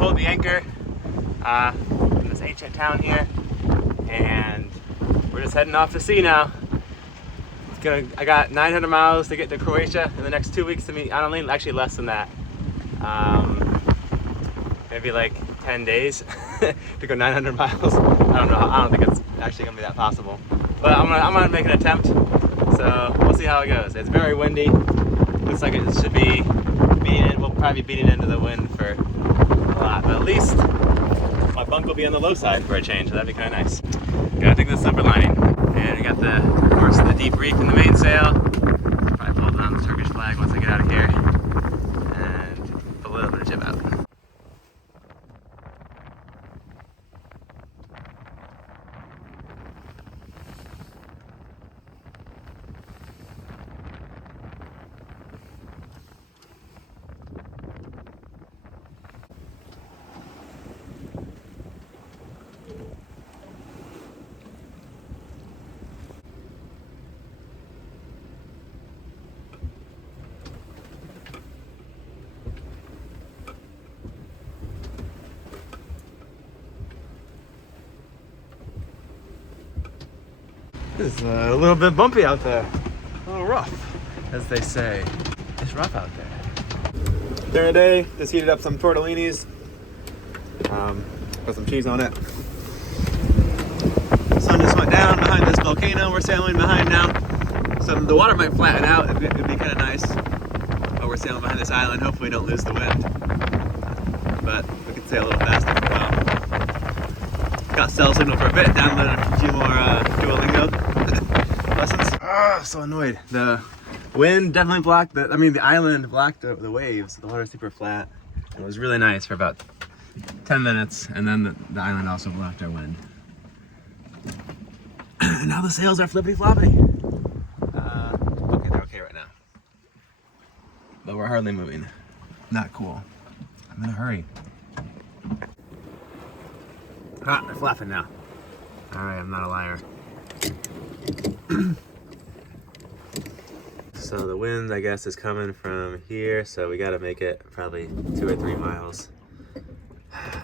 pulled the anchor in this ancient town here, and we're just heading off to sea now. I got 900 miles to get to Croatia in the next 2 weeks to meet Realigning. Actually less than that. Maybe like 10 days to go 900 miles. I don't think it's actually gonna be that possible. But I'm gonna make an attempt. So we'll see how it goes. It's very windy. Looks like it should be we'll probably be beating into the wind for a lot, but at least my bunk will be on the low side for a change, so that'd be kind of nice. Gotta think this upper lining. And we got of course, the deep reef in the mainsail. Probably pull down the Turkish flag once I get out of here. And put a little bit of jib out. It's a little bit bumpy out there. A little rough, as they say. It's rough out there. During the day, just heated up some tortellinis. Put some cheese on it. The sun just went down behind this volcano we're sailing behind now. So the water might flatten out. It'd be kind of nice. But we're sailing behind this island. Hopefully we don't lose the wind. But we can sail a little faster for a while. Got cell signal for a bit. Downloaded a few more Duolingo lessons. Oh, so annoyed. The wind definitely blocked the island blocked the waves. The water's super flat. It was really nice for about 10 minutes, and then the island also blocked our wind. And now the sails are flippity floppity. Okay, they're okay right now. But we're hardly moving. Not cool. I'm in a hurry. Ah, they're flapping now. Alright, I'm not a liar. So the wind, I guess, is coming from here, so we gotta make it probably 2 or 3 miles.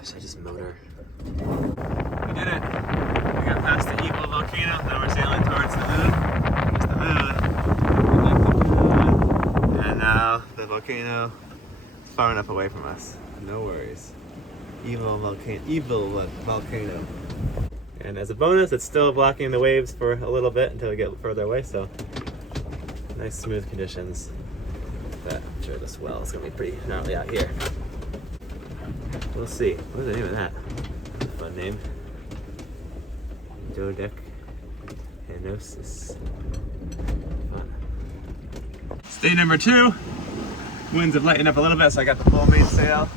Should I just motor? We did it! We got past the Eagle volcano, now we're sailing towards the moon. There's the moon. And now the volcano is far enough away from us. No worries. Evil volcano. And as a bonus, it's still blocking the waves for a little bit until we get further away, so nice smooth conditions. But I'm sure the swell is gonna be pretty gnarly out here. We'll see. What is the name of that? That's a fun name. Dodecanosis. Fun. Day number 2. Winds have lightened up a little bit, so I got the full mainsail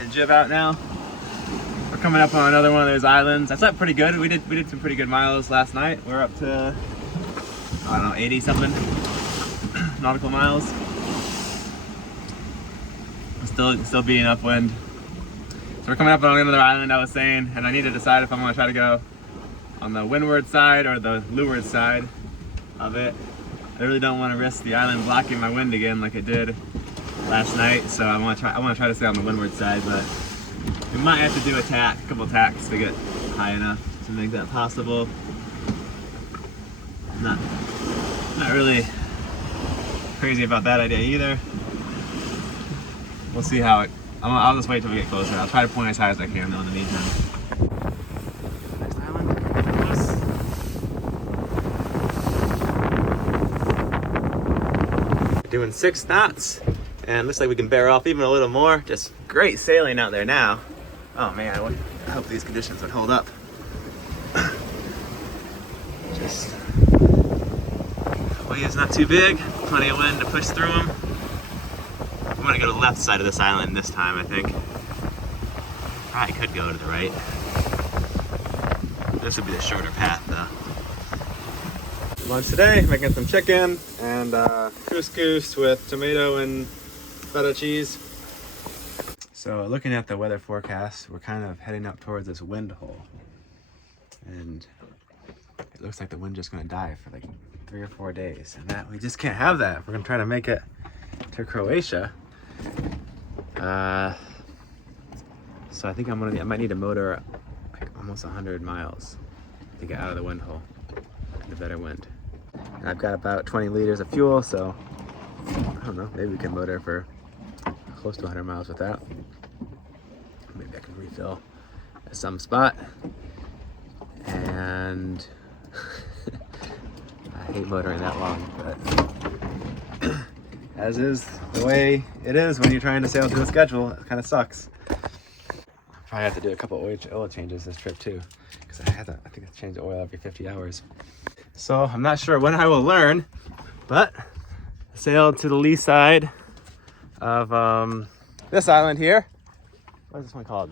and jib out now. We're coming up on another one of those islands. I slept pretty good. We did some pretty good miles last night. We're up to, I don't know, 80 something nautical miles. Still being upwind. So we're coming up on another island, I was saying, and I need to decide if I'm gonna try to go on the windward side or the leeward side of it. I really don't want to risk the island blocking my wind again like it did last night, so I want to try to stay on the windward side, but we might have to do a couple tacks to get high enough to make that possible. Not really crazy about that idea either. We'll see how I'll just wait till we get closer. I'll try to point as high as I can though in the meantime. Next island. We're doing 6 knots, and looks like we can bear off even a little more. Just great sailing out there now. Oh man, I hope these conditions would hold up. Just waves not too big, plenty of wind to push through them. I'm gonna go to the left side of this island this time, I think. Probably could go to the right. This would be the shorter path though. Lunch today, making some chicken and couscous with tomato and feta cheese. So looking at the weather forecast, we're kind of heading up towards this wind hole. And it looks like the wind's just gonna die for like 3 or 4 days. And that we just can't have that. We're gonna try to make it to Croatia. So I think I might need a motor like almost 100 miles to get out of the wind hole, the better wind. And I've got about 20 liters of fuel, so I don't know, maybe we can motor for close to 100 miles with that. Maybe I can refill at some spot. And I hate motoring that long, but as is the way it is when you're trying to sail through a schedule, it kind of sucks. I'll probably have to do a couple oil changes this trip too, because I think I change the oil every 50 hours. So I'm not sure when I will learn, but I sailed to the lee side of this island here. What is this one called?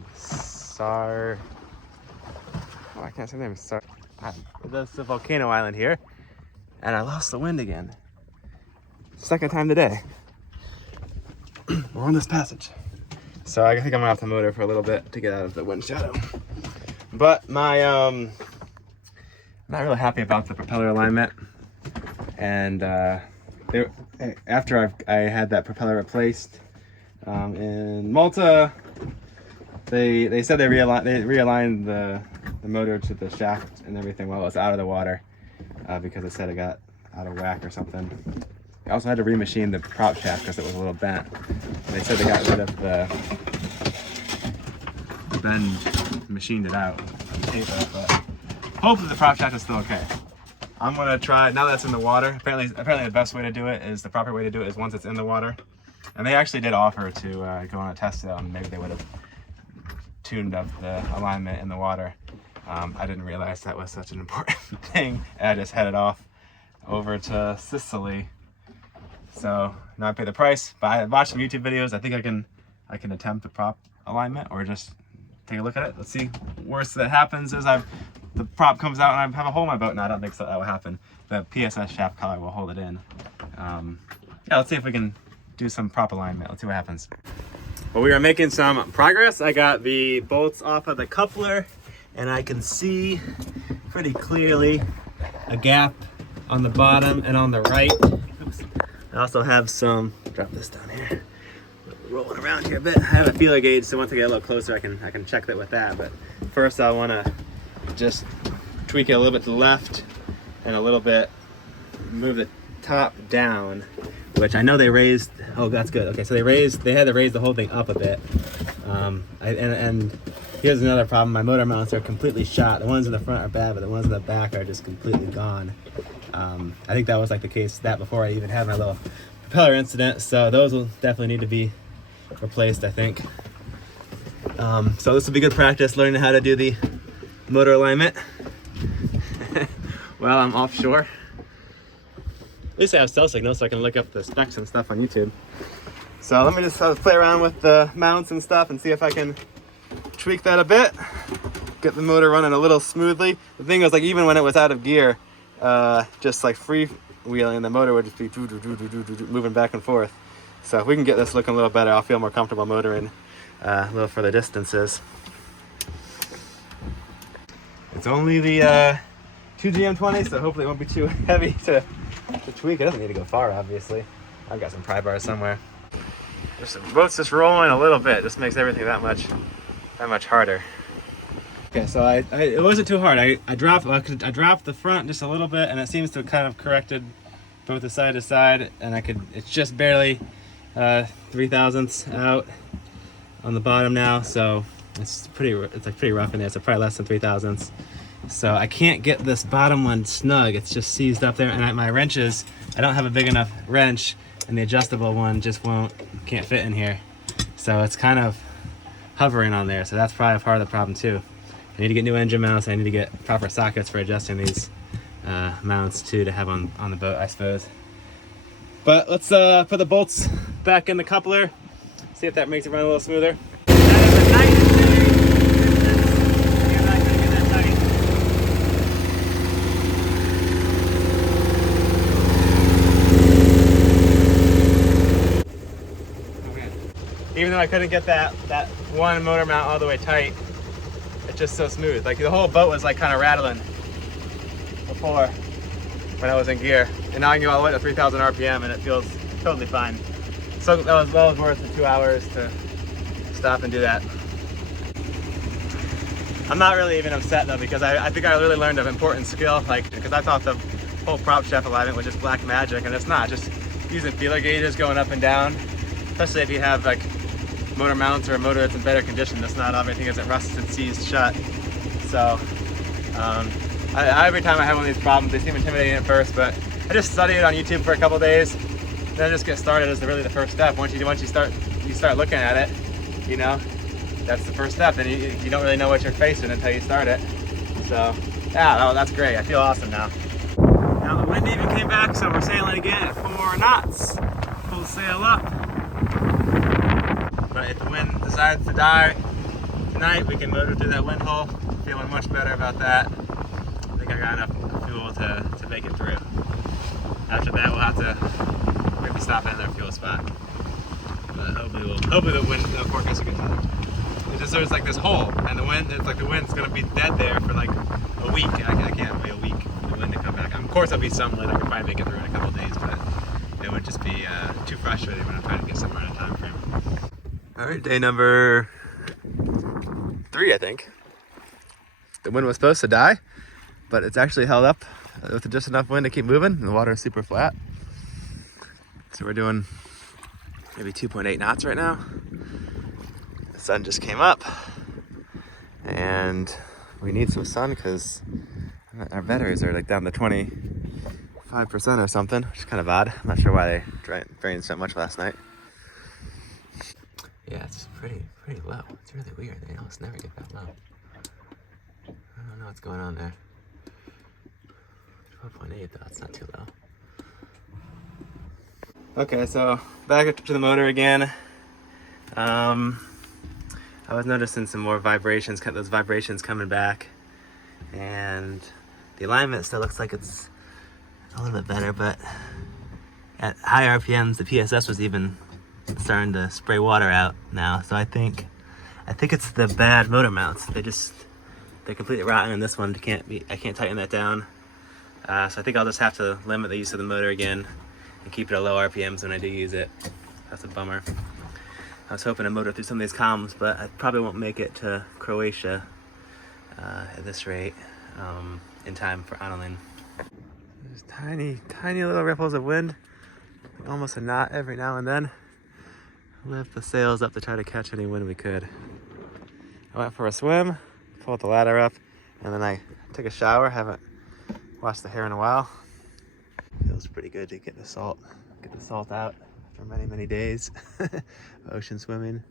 I can't say the name. That's the volcano island here, and I lost the wind again. Second time today. We're on this passage, so I think I'm gonna have to motor for a little bit to get out of the wind shadow. But my I'm not really happy about the propeller alignment, and after I had that propeller replaced in Malta, they said they realigned the motor to the shaft and everything while it was out of the water because it said it got out of whack or something. I also had to remachine the prop shaft because it was a little bent. And they said they got rid of the bend, machined it out on paper, but hopefully the prop shaft is still okay. I'm gonna try, now that it's in the water, apparently the best way to do it is, the proper way to do it is once it's in the water. And they actually did offer to go on a test sail, and maybe they would have tuned up the alignment in the water. I didn't realize that was such an important thing, and I just headed off over to Sicily. So now I pay the price, but I watched some YouTube videos. I think I can attempt the prop alignment or just take a look at it. Let's see. Worst that happens is the prop comes out and I have a hole in my boat. No, I don't think so that will happen. The PSS shaft collar will hold it in. Yeah, let's see if we can do some prop alignment. Let's see what happens. Well, we are making some progress. I got the bolts off of the coupler, and I can see pretty clearly a gap on the bottom and on the right. Oops. I also have some, drop this down here, rolling around here a bit. I have a feeler gauge, so once I get a little closer, I can check that with that. But first I want to just tweak it a little bit to the left and a little bit, move the top down, which I know they raised. Oh, that's good. Okay, so they had to raise the whole thing up a bit. And here's another problem. My motor mounts are completely shot. The ones in the front are bad, but the ones in the back are just completely gone. I think that was like the case that before I even had my little propeller incident. So those will definitely need to be replaced, I think. So this will be good practice learning how to do the motor alignment while I'm offshore. At least I have cell signal so I can look up the specs and stuff on YouTube. So let me just play around with the mounts and stuff and see if I can tweak that a bit, get the motor running a little smoothly. The thing was, like, even when it was out of gear, just like free-wheeling, the motor would just be moving back and forth. So if we can get this looking a little better, I'll feel more comfortable motoring a little further distances. It's only the 2GM20, so hopefully it won't be too heavy to tweak. It doesn't need to go far, obviously. I've got some pry bars somewhere. The boat's just rolling a little bit. Just makes everything that much harder. Okay, so it wasn't too hard. I dropped the front just a little bit, and it seems to have kind of corrected both the side to side, and it's just barely 3/1000ths out on the bottom now, so it's like pretty rough in there. So probably less than 3/1000ths. So I can't get this bottom one snug. It's just seized up there, and my wrenches, I don't have a big enough wrench, and the adjustable one just can't fit in here. So it's kind of hovering on there. So that's probably part of the problem too. I need to get new engine mounts. I need to get proper sockets for adjusting these mounts too to have on the boat, I suppose. But let's put the bolts back in the coupler, see if that makes it run a little smoother. That is a nice you're not gonna get that tight. Okay. Even though I couldn't get that one motor mount all the way tight, it's just so smooth. Like the whole boat was like kind of rattling before when I was in gear, and now I can go all the way to 3,000 RPM and it feels totally fine. So that was well worth the 2 hours to stop and do that. I'm not really even upset though, because I think I really learned an important skill, like, because I thought the whole prop shaft alignment was just black magic, and it's not. Just using feeler gauges going up and down, especially if you have like motor mounts or a motor that's in better condition, that's not everything isn't rusted and seized shut. So every time I have one of these problems, they seem intimidating at first, but I just study it on YouTube for a couple days, then just get started is really the first step. Once you start looking at it, you know, that's the first step. Then you don't really know what you're facing until you start it. So yeah, that's great. I feel awesome now. Now the wind even came back, so we're sailing again at 4 knots. Full sail up. But if the wind decides to die tonight, we can motor through that wind hole. Feeling much better about that. I think I got enough fuel to make it through. After that, we'll have to maybe stop at another fuel spot. But hopefully the wind forecast will get better. There's like this hole, and it's like the wind's gonna be dead there for like a week. I can't wait a week for the wind to come back. Of course, there'll be some wind. I could probably make it through in a couple days, but it would just be too frustrating when I'm trying to get somewhere on a time frame. All right, day number 3, I think. The wind was supposed to die, but it's actually held up with just enough wind to keep moving, and the water is super flat. So we're doing maybe 2.8 knots right now. The sun just came up, and we need some sun because our batteries are like down to 25% or something, which is kind of odd. I'm not sure why they drained so much last night. Yeah, it's pretty low. It's really weird. They almost never get that low. I don't know what's going on there. 12.8 though, it's not too low. Okay, so back to the motor again. I was noticing some more vibrations, those vibrations coming back, and the alignment still looks like it's a little bit better, but at high RPMs, the PSS was even starting to spray water out now. So I think it's the bad motor mounts. They're completely rotten, and this one I can't tighten that down. So I think I'll just have to limit the use of the motor again and keep it at low RPMs when I do use it. That's a bummer. I was hoping to motor through some of these calms, but I probably won't make it to Croatia at this rate in time for idling. There's tiny little ripples of wind, almost a knot every now and then. Lift the sails up to try to catch any wind we could. I went for a swim, pulled the ladder up, and then I took a shower. Haven't washed the hair in a while. Feels pretty good to get the salt out after many days of ocean swimming.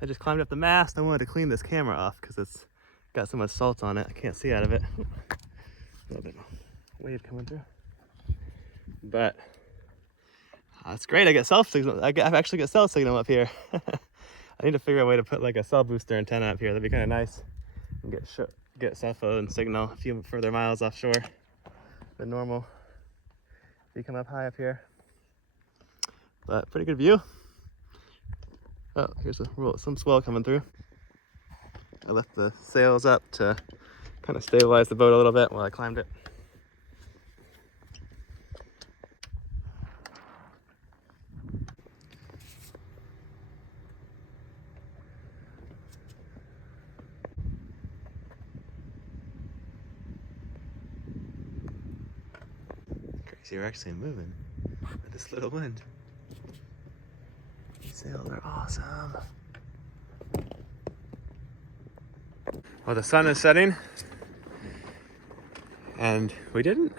I just climbed up the mast. I wanted to clean this camera off because it's got so much salt on it. I can't see out of it. A little bit of wave coming through. But it's great. I get cell signal. I've actually got cell signal up here. I need to figure out a way to put like a cell booster antenna up here. That'd be kind of nice. And get cell phone signal a few further miles offshore than normal. If you come up high up here. But pretty good view. Oh, here's some swell coming through. I left the sails up to kind of stabilize the boat a little bit while I climbed it. Crazy, we're actually moving with this little wind. These sails are awesome. Well, the sun is setting, and we didn't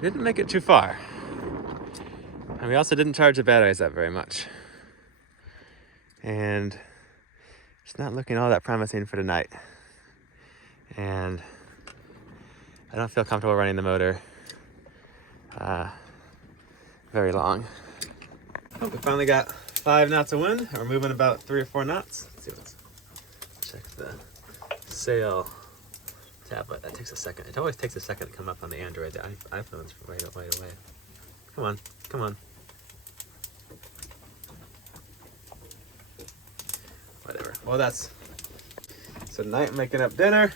make it too far. And we also didn't charge the batteries up very much. And it's not looking all that promising for tonight. And I don't feel comfortable running the motor very long. Oh, we finally got 5 knots of wind. We're moving about 3 or 4 knots. Let's check the sail tablet. That takes a second. It always takes a second to come up on the Android. The iPhone's right away. Come on. Whatever. Well, so tonight I'm making up dinner.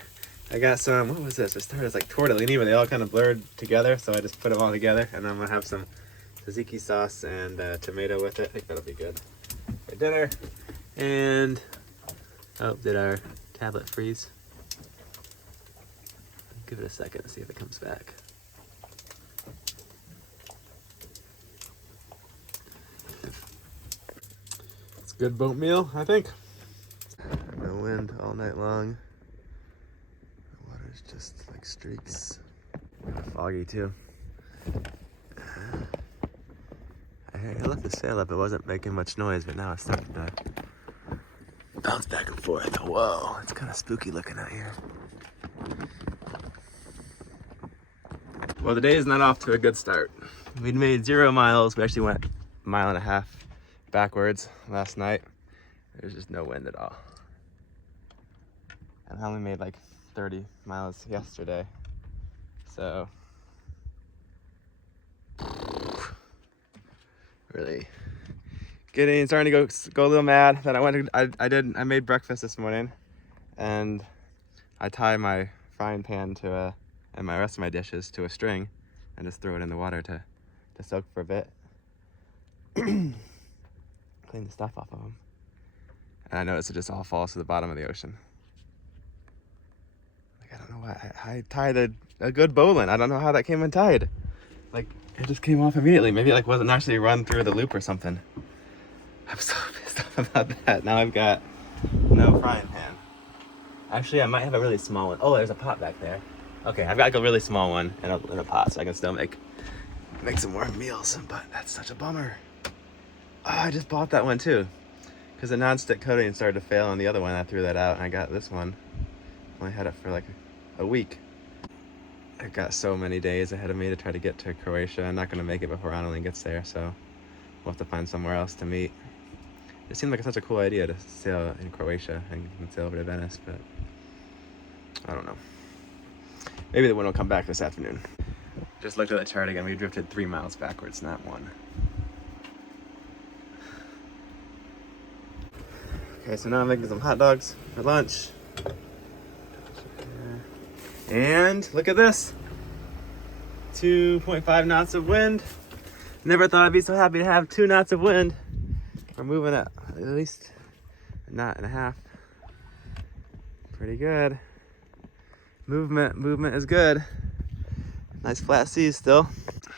I got some, what was this? It started as like tortellini, but they all kind of blurred together, so I just put them all together, and I'm gonna have some tzatziki sauce and tomato with it. I think that'll be good for dinner. And Oh, did our tablet freeze? Give it a second to see if it comes back. It's a good boat meal, I think. No wind all night long. The water's just like streaks. Foggy too. I left the sail up, it wasn't making much noise, but now it's starting to bounce back and forth. Whoa, it's kind of spooky looking out here. Well, the day is not off to a good start. We'd made 0 miles. We actually went 1.5 miles backwards last night. There's just no wind at all. And I only made like 30 miles yesterday. So, really starting to go a little mad. Then I made breakfast this morning, and I tie my frying pan and my rest of my dishes to a string, and just throw it in the water to soak for a bit. Clean the stuff off of them. And I noticed it just all falls to the bottom of the ocean. Like, I don't know why. I tied a good bowline. I don't know how that came untied. Like, it just came off immediately. Maybe it wasn't actually run through the loop or something. I'm so pissed off about that. Now I've got no frying pan. Actually, I might have a really small one. Oh, there's a pot back there. Okay, I've got like a really small one in a pot, so I can still make some more meals, but that's such a bummer. Oh, I just bought that one too, because the non-stick coating started to fail on the other one. I threw that out, and I got this one. Only had it for like a week. I've got so many days ahead of me to try to get to Croatia. I'm not going to make it before Realigning gets there, so we'll have to find somewhere else to meet. It seemed like such a cool idea to sail in Croatia and sail over to Venice, but I don't know. Maybe the wind will come back this afternoon. Just looked at the chart again. We drifted 3 miles backwards, not 1. Okay, so now I'm making some hot dogs for lunch. And look at this. 2.5 knots of wind. Never thought I'd be so happy to have 2 knots of wind. We're moving at least a knot and a half. Pretty good. Movement is good. Nice flat seas still.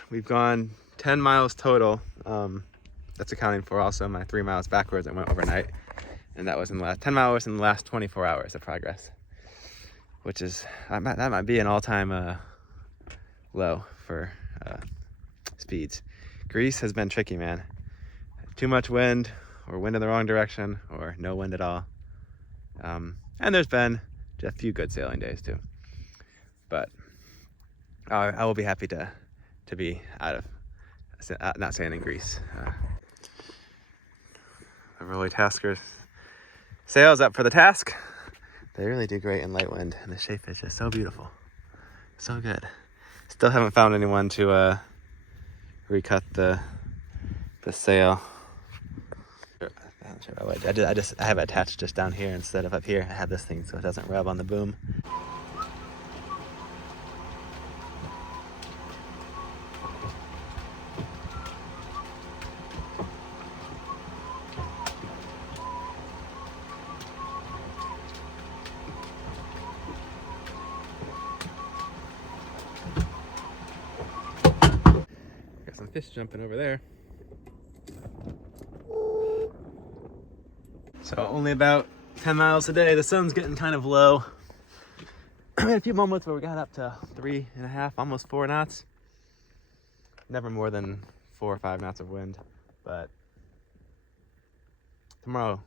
We've gone 10 miles total. That's accounting for also my 3 miles backwards that went overnight. And that was in the last 10 miles in the last 24 hours of progress. Which is, that might be an all-time low for speeds. Greece has been tricky, man. Too much wind, or wind in the wrong direction, or no wind at all. And there's been a few good sailing days too. But I will be happy to be out of not sailing in Greece. The Rolly Tasker sails up for the task. They really do great in light wind, and the shape is just so beautiful, so good. Still haven't found anyone to recut the sail. I'm sure I would. I have it attached just down here instead of up here. I have this thing so it doesn't rub on the boom. Got some fish jumping over there. So only about 10 miles a day. The sun's getting kind of low. We had a few moments where we got up to 3.5, almost 4 knots. Never more than 4 or 5 knots of wind. But tomorrow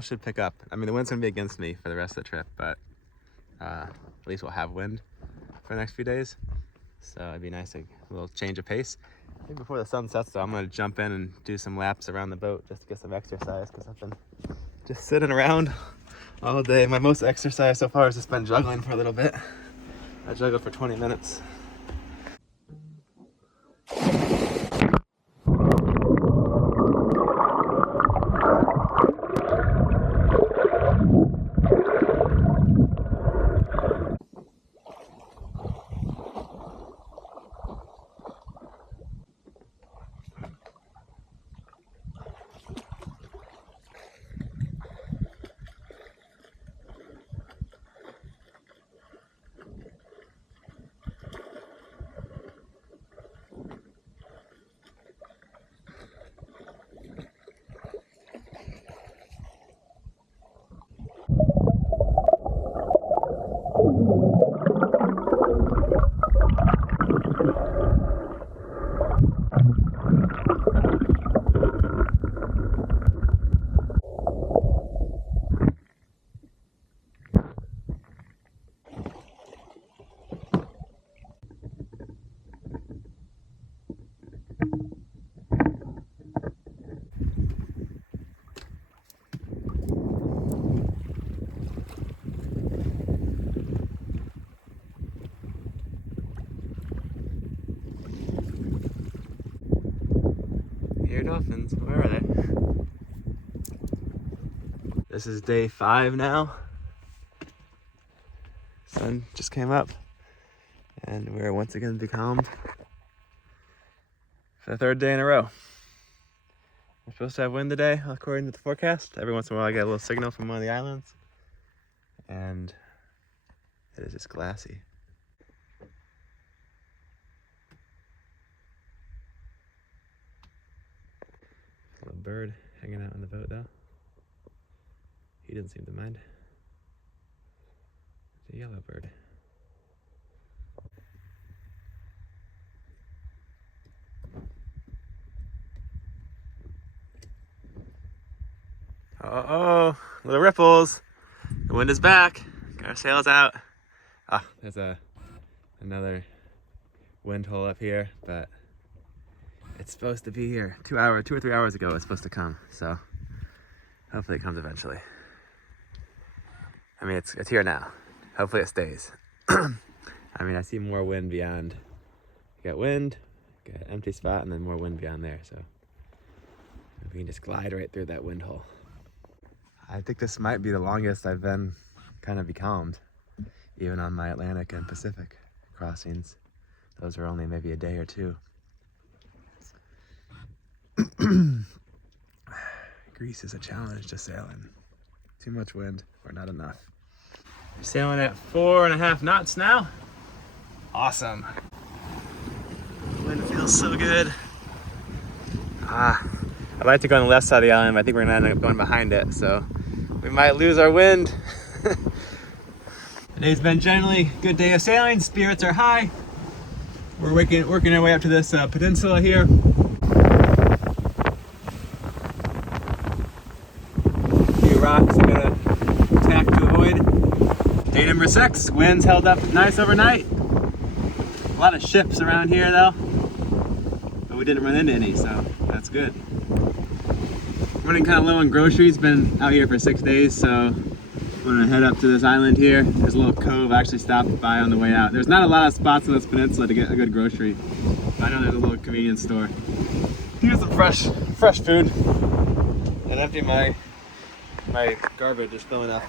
should pick up. I mean, the wind's gonna be against me for the rest of the trip, but at least we'll have wind for the next few days. So it'd be nice to a little change of pace. I think before the sun sets though, I'm gonna jump in and do some laps around the boat just to get some exercise, because I've been just sitting around all day. My most exercise so far has just been juggling for a little bit. I juggled for 20 minutes. dolphins. Where are they? This is day 5 now. Sun just came up and we're once again becalmed for the 3rd day in a row. We're supposed to have wind today, according to the forecast. Every once in a while I get a little signal from one of the islands, and it is just glassy. A little bird hanging out on the boat though. He doesn't seem to mind. It's a yellow bird. Uh-oh, little ripples. The wind is back. Got our sails out. Ah, there's another wind hole up here, but it's supposed to be here 2 or 3 hours ago. It's supposed to come, so hopefully it comes eventually. I mean, it's here now. Hopefully it stays. I mean, I see more wind beyond. You got wind, got an empty spot, and then more wind beyond there. So we can just glide right through that wind hole. I think this might be the longest I've been kind of becalmed, even on my Atlantic and Pacific crossings. Those are only maybe a day or 2. Greece is a challenge to sailing. Too much wind or not enough. We're sailing at 4.5 knots now. Awesome. The wind feels so good. I'd like to go on the left side of the island, but I think we're gonna end up going behind it, so we might lose our wind. Today's been generally a good day of sailing. Spirits are high. We're working our way up to this peninsula here. A few rocks I'm gonna tack to avoid. Day number 6, winds held up nice overnight. A lot of ships around here though, but we didn't run into any, so that's good. Running kind of low on groceries, been out here for 6 days, so I'm gonna head up to this island here. There's a little cove I actually stopped by on the way out. There's not a lot of spots on this peninsula to get a good grocery. I know there's a little convenience store. Here's some fresh food. And empty my garbage is filling up.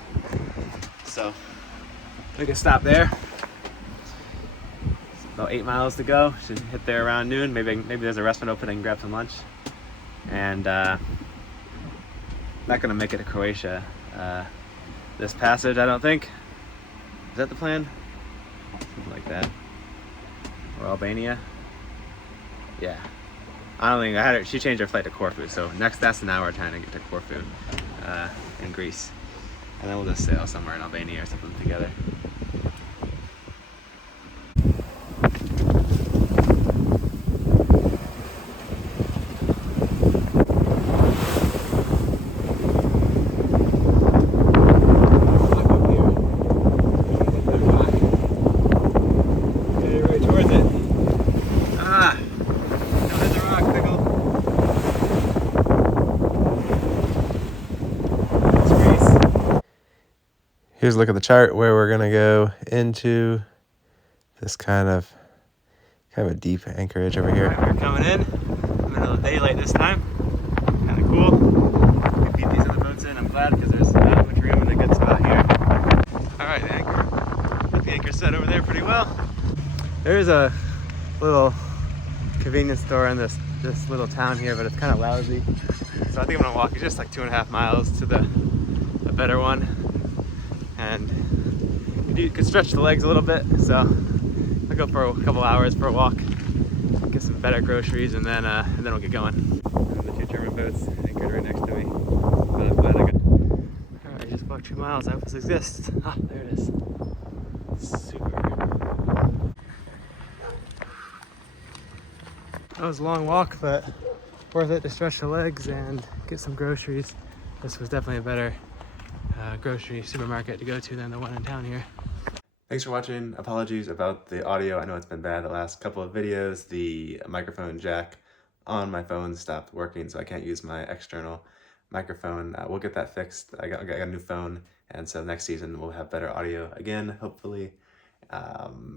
So we can stop there. It's about 8 miles to go. Should hit there around noon. Maybe there's a restaurant open and grab some lunch. And not gonna make it to Croatia this passage, I don't think. Is that the plan? Something like that. Or Albania? Yeah. I don't think she changed her flight to Corfu, so that's an hour trying to get to Corfu in Greece. And then we'll just sail somewhere in Albania or something together. Here's a look at the chart where we're gonna go into this kind of a deep anchorage over here. All right, we're coming in. Middle of the daylight this time. Kind of cool. We beat these other boats in. I'm glad because there's not much room in a good spot here. All right, the anchor. Got the anchor set over there pretty well. There's a little convenience store in this little town here, but it's kind of lousy. So I think I'm gonna walk just like 2.5 miles to the better one. And you could stretch the legs a little bit, so I'll go for a couple hours for a walk, get some better groceries, and then we'll get going. And the 2 German boats anchored right next to me. But I'm glad I got. All right, I just walked 2 miles. I hope this exists. Ah, there it is. Super. That was a long walk, but worth it to stretch the legs and get some groceries. This was definitely a better grocery supermarket to go to than the one in town here. Thanks for watching. Apologies about the audio. I know it's been bad the last couple of videos. The microphone jack on my phone stopped working, so I can't use my external microphone. We'll get that fixed. I got a new phone, and so next season we'll have better audio again, hopefully.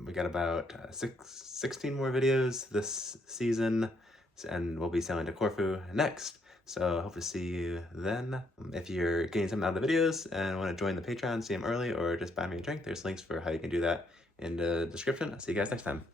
We got about 16 more videos this season. and we'll be sailing to Corfu next. So I hope to see you then. If you're getting something out of the videos and want to join the Patreon, see them early, or just buy me a drink, there's links for how you can do that in the description. I'll see you guys next time.